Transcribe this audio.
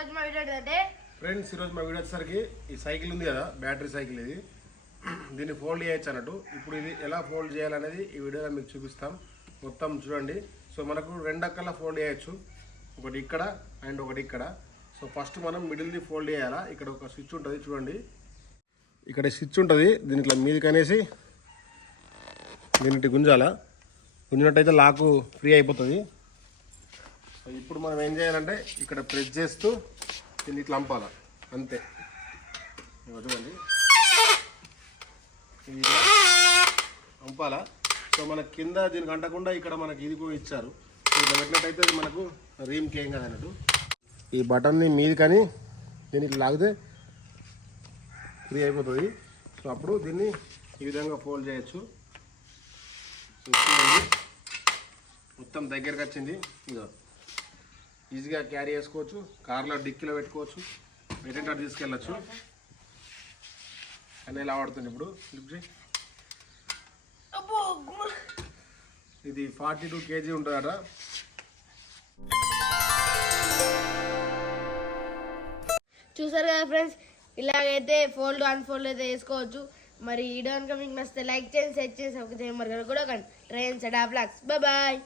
ఈరోజు మా వీడియో ఏంటంటే ఫ్రెండ్స్, ఈరోజు మా వీడియో వచ్చేసరికి ఈ సైకిల్ ఉంది కదా, బ్యాటరీ సైకిల్. ఇది దీన్ని ఫోల్డ్ చేయొచ్చు అన్నట్టు. ఇప్పుడు ఇది ఎలా ఫోల్డ్ చేయాలనేది ఈ వీడియోలో మీకు చూపిస్తాం. మొత్తం చూడండి. సో మనకు రెండు అక్కల ఫోల్డ్ చేయొచ్చు, ఒకటి ఇక్కడ అండ్ ఒకటి ఇక్కడ. సో ఫస్ట్ మనం మిడిల్ది ఫోల్డ్ చేయాలా. ఇక్కడ ఒక స్విచ్ ఉంటుంది చూడండి, ఇక్కడ స్విచ్ ఉంటుంది. దీని ఇట్లా మీదకి అనేసి దీనికి గుంజాలా. గుంజినట్టయితే లాకు ఫ్రీ అయిపోతుంది. సో ఇప్పుడు మనం ఏం చేయాలంటే ఇక్కడ ప్రెస్ చేస్తూ దీన్ని ఇట్లా అంపాలా, అంతే. చూడండి, ఇది అంపాలా. సో మన కింద దీనికి అంటకుండా ఇక్కడ మనకి ఇది కూడా ఇచ్చారు. సో ఇట్లా పెట్టినట్టయితే అది మనకు రీమ్కి ఏం కాదు అన్నట్టు. ఈ బటన్ని మీది కానీ దీన్ని ఇట్లా లాగితే ఫ్రీ అయిపోతుంది. సో అప్పుడు దీన్ని ఈ విధంగా ఫోల్డ్ చేయొచ్చు. సో మొత్తం దగ్గరకు వచ్చింది. ఇదో ఈజీగా క్యారీ చేసుకోవచ్చు, కార్లో డిక్కీలో పెట్టుకోవచ్చు, ఎటెంట్ అటు తీసుకెళ్ళచ్చు. అని ఎలా వాడుతుంది ఇప్పుడు ఇది 42 kg ఉంటుందట. చూసారు కదా ఫ్రెండ్స్, ఇలాగైతే ఫోల్డ్ అన్ఫోల్డ్ అయితే వేసుకోవచ్చు. మరి ఈ వీడియో కనుక మీకు నచ్చితే లైక్ చేయండి, షేర్ చేయండి, సబ్స్క్రైబ్ చేయండి. మరి కూడా ట్రై చేయండి. Blogs bye.